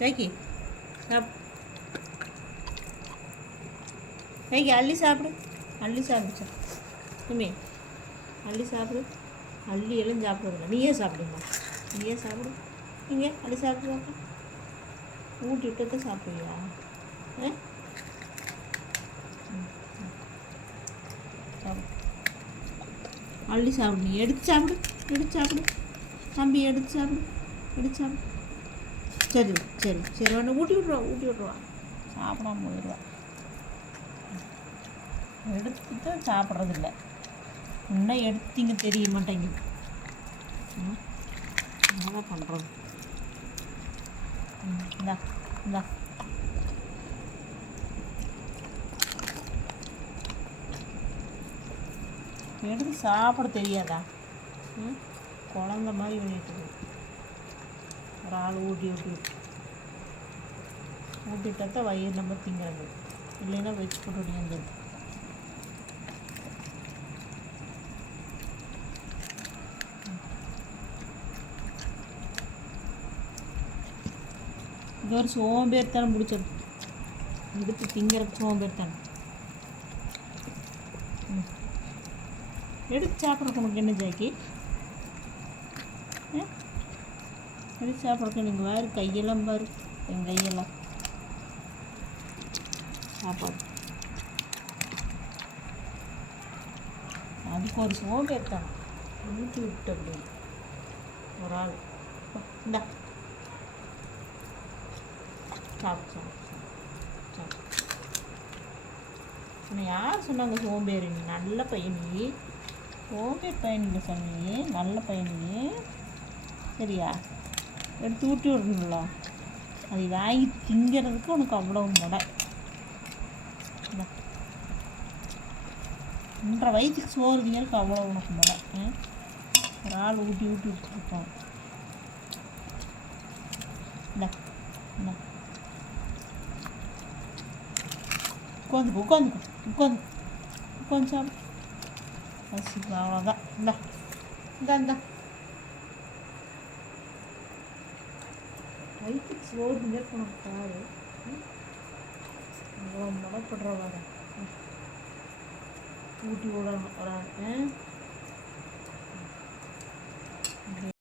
Jackie Jackie அள்ளி சாப்பிடு, அள்ளி சாப்பிடு சார் சுமி, அள்ளி சாப்பிடு. அள்ளி எல்லாம் சாப்பிடுறதில்ல, நீயே சாப்பிடுங்க, நீயே சாப்பிடு. நீங்கள் அள்ளி சாப்பிடுவாங்க, ஊட்டி விட்டு சாப்பிடுவியா? சாப்பிடு, அள்ளி சாப்பிடு. நீ எடுத்து சாப்பிடு, எடுத்து சாப்பிடு தம்பி, எடுத்து சாப்பிடு, எடுத்து சாப்பிடு. சரி சரி சரி, ஒன்று ஊட்டி விட்ருவா, ஊட்டி விட்ருவா, சாப்பிடாம போயிடுவா. எடுத்துட்டு சாப்பிட்றதில்ல, இன்னும் எடுத்தீங்க தெரிய மாட்டேங்குது. என்ன பண்ணுறது? இந்தா இந்தா, எடுத்து சாப்பிட தெரியாதா? குழந்த மாதிரி பண்ணிட்டு ஒரு ஆள் ஊட்டி ஊட்டிட்டா வயிறு நம்ம திங்கிறது, இல்லைன்னா வச்சு போட்டு ஒடியாந்துருது. இது ஒரு சோம்பேறித்தானே முடிச்சது, எடுத்து திங்கிறதுக்கு சோம்பேறித்தானே. எடுத்து சாப்பிட்றதுக்கு உனக்கு என்ன ஜாக்கி? எடுத்து சாப்பிட்றதுக்கு நீங்கள் வேறு கையெல்லாம் பாரு, என் கையெல்லாம் சாப்பாடு. அதுக்கு ஒரு சோம்பேறித்தானே ஊற்றி விட்டு அப்படின்னு ஒரு ஆள். இந்தா சாப்பிடு சாப்பிடு சாப்பிடு. உன்னை யார் சொன்னாங்க சோம்பேறி? நீ நல்ல பையன், நீ சோம்பேறி பையன் இல்லை சொன்னி, நல்ல பையன் நீ. சரியா? எடுத்து ஊட்டி விடணும்ல, அதை வாங்கி திங்கிறதுக்கு உனக்கு அவ்வளோ முடை. 1.5 வயசுக்கு சோறு திங்கிறதுக்கு அவ்வளோ உனக்கு முடை. ஒரு ஆள் ஊட்டி விட்டுருப்போம். இந்த இந்த உட்காந்துக்கு உட்காந்துக்கு உட்காந்து உட்காந்து சாப்பிடு. பசிக்கு அவ்வளோதான். இந்தா இந்தா இந்தா, வயிற்றுக்கு சோறு உனக்கு பாரு, அவ்வளோ முளைப்படுற வர ஊட்டி விடணும் ஒரு ஆள்.